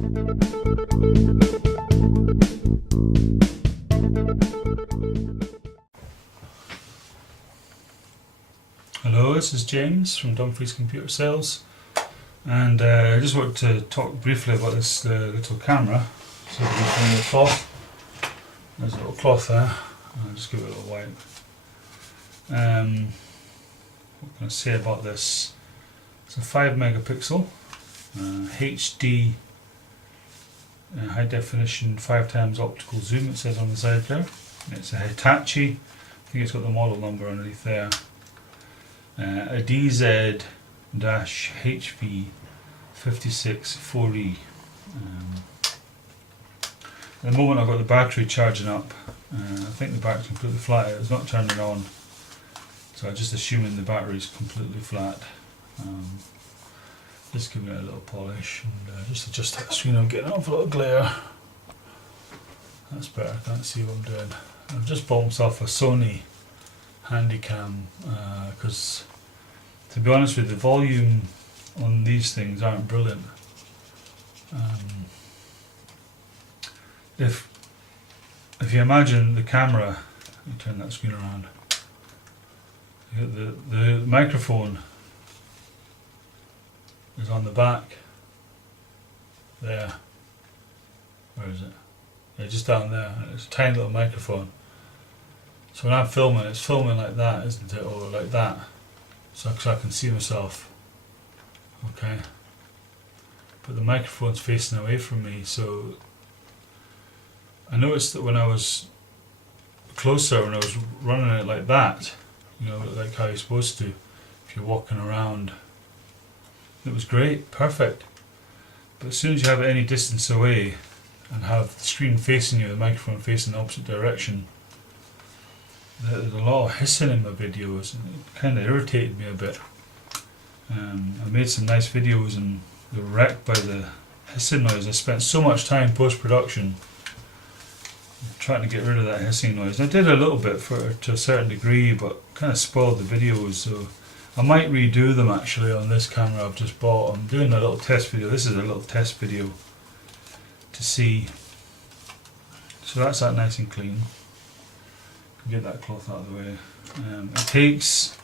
Hello, this is James from Dumfries Computer Sales, and I just wanted to talk briefly about this little camera. So there's a cloth. There's a little cloth there. I'll just give it a little wipe. What can I say about this? It's a 5 megapixel HD high definition 5x optical zoom, it says on the side there. It's a Hitachi. I think it's got the model number underneath there. A DZ-HV564E. At the moment I've got the battery charging up. I think the battery's completely flat. It's not turning on, so I'm just assuming the battery's completely flat. Just giving it a little polish and just adjust that screen. I'm getting off a little glare. That's better, I can't see what I'm doing. I've just bought myself a Sony Handycam because, to be honest with you, the volume on these things aren't brilliant. If you imagine the camera, let me turn that screen around. The microphone is on the back there. Where is it? Yeah, just down there. It's a tiny little microphone. So when I'm filming, it's filming like that, isn't it? Or like that. So I can see myself. Okay. But the microphone's facing away from me, so I noticed that when I was closer, when I was running it like that, you know, like how you're supposed to, if you're walking around, it was great, perfect. But as soon as you have it any distance away and have the screen facing you, the microphone facing the opposite direction, there's a lot of hissing in my videos, and it kind of irritated me a bit. I made some nice videos and they were wrecked by the hissing noise. I spent so much time post-production trying to get rid of that hissing noise. And I did a little bit to a certain degree, but kind of spoiled the videos, so I might redo them actually on this camera I've just bought. I'm doing a little test video. This is a little test video to see. So that's that nice and clean. Get that cloth out of the way. It takes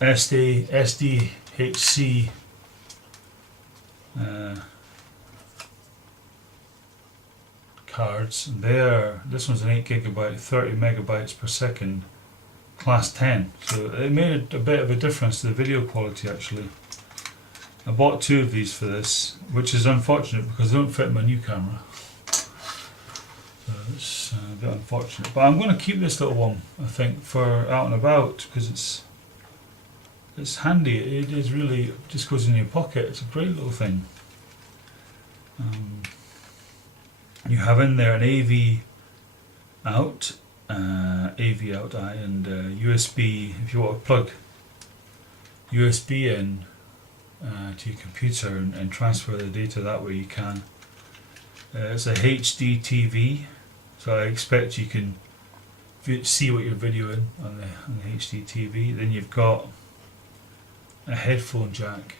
SDHC cards, and this one's an 8 GB, 30 megabytes per second, class 10. So it made a bit of a difference to the video quality actually. I bought 2 of these for this, which is unfortunate because they don't fit in my new camera. So it's a bit unfortunate, but I'm going to keep this little one, I think, for out and about, because it's handy. It is really, just goes in your pocket. It's a great little thing. You have in there an AV out, and USB, if you want to plug USB in to your computer and transfer the data that way, you can. It's a HD TV, so I expect you can see what you're videoing on the HD TV. Then you've got a headphone jack.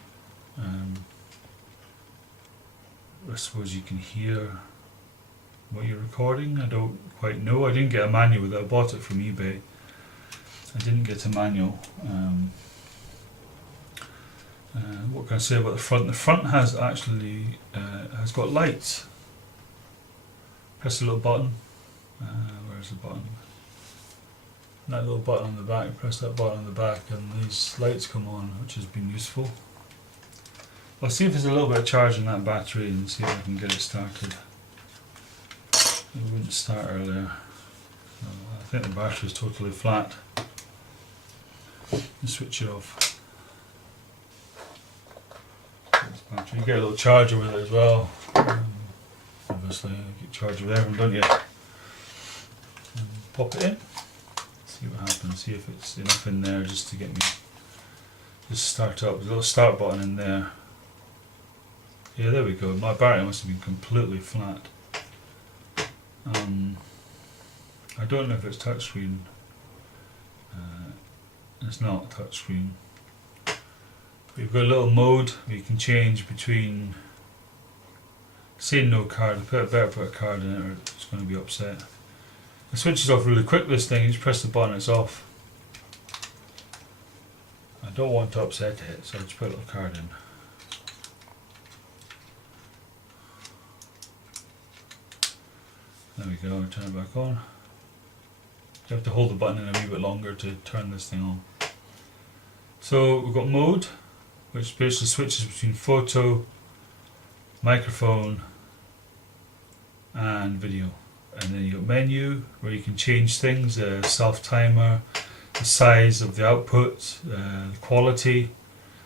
I suppose you can hear what you're recording. I don't quite know. I didn't get a manual with it. I bought it from eBay. I didn't get a manual. What can I say about the front? The front has actually has got lights. Press the little button. Where's the button? That little button on the back. Press that button on the back, and these lights come on, which has been useful. I'll see if there's a little bit of charge in that battery and see if I can get it started. It wouldn't start earlier. So I think the battery is totally flat. Let's switch it off. You get a little charger with it as well. Obviously, you get charger with everything, don't you? Pop it in. See what happens. See if it's enough in there just to get me just start up. There's a little start button in there. Yeah, there we go. My battery must have been completely flat. I don't know if it's touchscreen. It's not touchscreen. We've got a little mode where you can change between Saying no card, I better put a card in it or it's going to be upset. It switches off really quick, this thing. You just press the button, it's off. I don't want to upset it, so I just put a little card in. There we go, turn it back on. You have to hold the button in a wee bit longer to turn this thing on. So we've got mode, which basically switches between photo, microphone and video. And then you've got menu where you can change things, self-timer, the size of the output, the quality.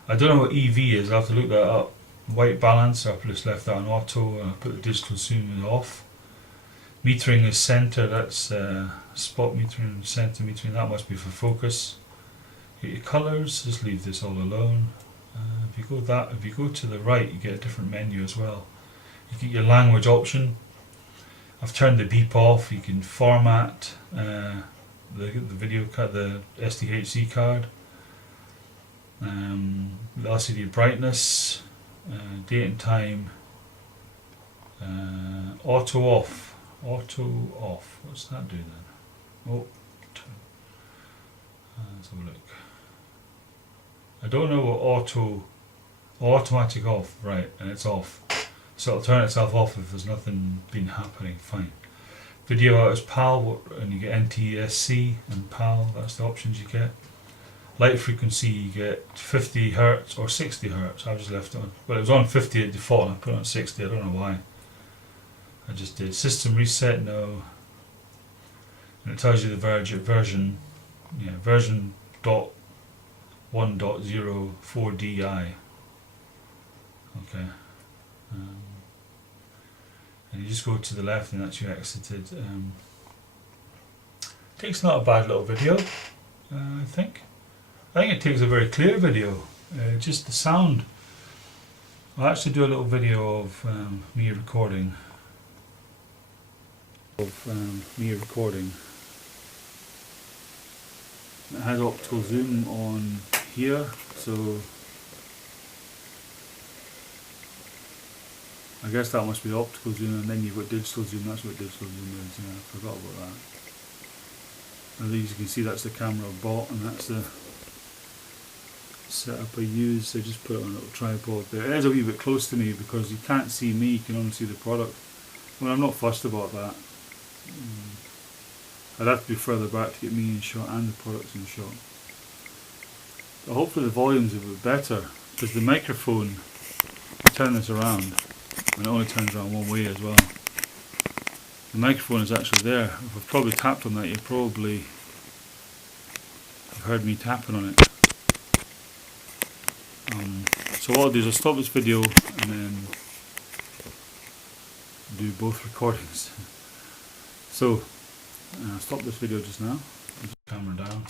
I don't know what EV is, I'll have to look that up. White balance, I've just left that on auto and I'll put the digital zoom off. Metering is center, that's spot metering, center metering, that must be for focus. Get your colours, just leave this all alone. If you go to the right, you get a different menu as well. You get your language option. I've turned the beep off. You can format the video card, the SDHC card. The LCD brightness, date and time, auto off. Auto off. What's that do then? Oh, let's have a look. I don't know what automatic off, right, and it's off. So it'll turn itself off if there's nothing been happening, fine. Video out as PAL, and you get NTSC and PAL, that's the options you get. Light frequency, you get 50 Hz or 60 Hz, I just left it on. Well, it was on 50 at default and I put it on 60, I don't know why. I just did. System reset, no. And it tells you the version, yeah, version 1.04DI. Okay. And you just go to the left and that's you exited. Takes not a bad little video, I think. I think it takes a very clear video. Just the sound. I'll actually do a little video of me recording. It has optical zoom on here, so I guess that must be optical zoom, and then you've got digital zoom. That's what digital zoom is. Yeah, I forgot about that. And as you can see, that's the camera I bought, and that's the setup I use. I just put it on a little tripod there. It is a wee bit close to me because you can't see me, you can only see the product. Well, I'm not fussed about that. I'd have to be further back to get me in shot and the products in shot. But hopefully the volume's a bit better, because the microphone, I turn this around, and it only turns around one way as well. The microphone is actually there. If I've probably tapped on that, you probably have heard me tapping on it. So what I'll do is I'll stop this video and then do both recordings. So, stop this video just now. Put the camera down.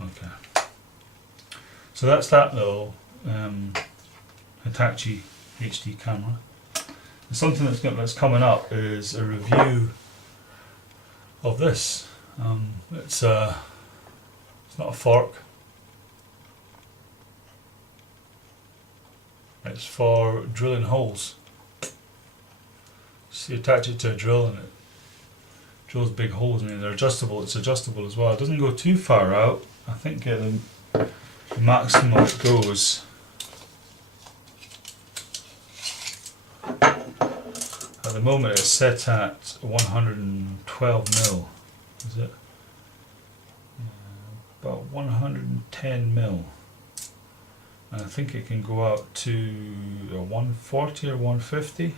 Okay. So that's that little Hitachi HD camera. And something that's coming up is a review of this. It's not a fork. It's for drilling holes. So you attach it to a drill and it drills big holes in it. They're adjustable. It's adjustable as well. It doesn't go too far out. I think the maximum it goes. At the moment it's set at 112 mil. Is it? About 110 mil. And I think it can go out to 140 or 150.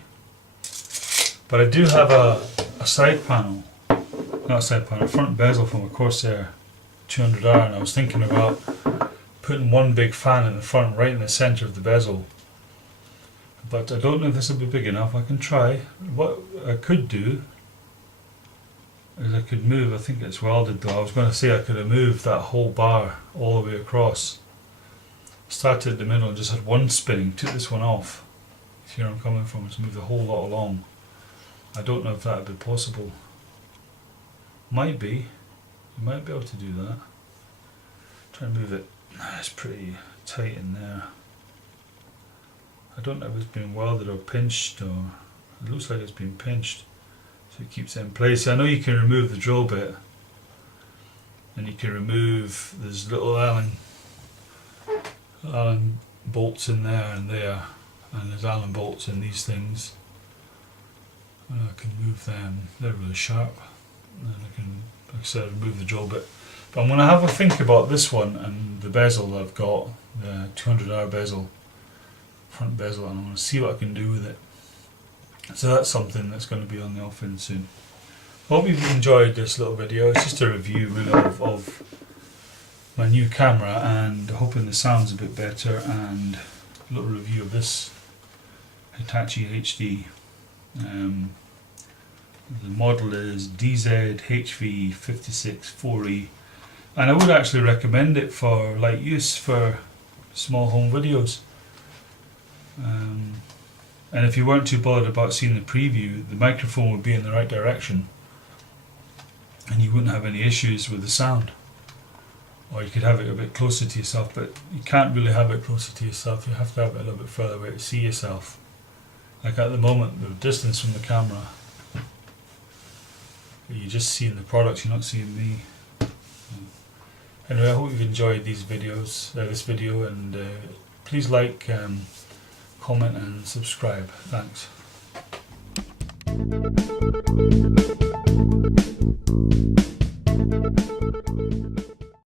But I do have a side panel, not a side panel, a front bezel from a Corsair 200R, and I was thinking about putting one big fan in the front, right in the centre of the bezel. But I don't know if this will be big enough. I can try. What I could do is I could move, I think it's welded though, I was going to say I could have moved that whole bar all the way across. Started at the middle and just had one spinning, took this one off. If you know where I'm coming from, just move the whole lot along. I don't know if that would be possible. Might be. You might be able to do that. Try and move it. It's pretty tight in there. I don't know if it's been welded or pinched or It looks like it's been pinched, so it keeps it in place. I know you can remove the drill bit, and you can remove, there's little Allen bolts in there and there, and there's Allen bolts in these things. And I can move them, they're really sharp, and I can, like I said, remove the drill bit. But I'm going to have a think about this one and the bezel that I've got, the 200R bezel, front bezel, and I'm going to see what I can do with it. So that's something that's going to be on the offing soon. Hope you've enjoyed this little video. It's just a review really of my new camera, and hoping the sound's a bit better, and a little review of this Hitachi HD. The model is DZ-HV564E, and I would actually recommend it for light use for small home videos. And if you weren't too bothered about seeing the preview, the microphone would be in the right direction and you wouldn't have any issues with the sound. Or you could have it a bit closer to yourself, but you can't really have it closer to yourself. You have to have it a little bit further away to see yourself. Like at the moment, the distance from the camera, you're just seeing the product, you're not seeing me. Anyway, I hope you've enjoyed these videos, this video, and please like, comment and subscribe. Thanks.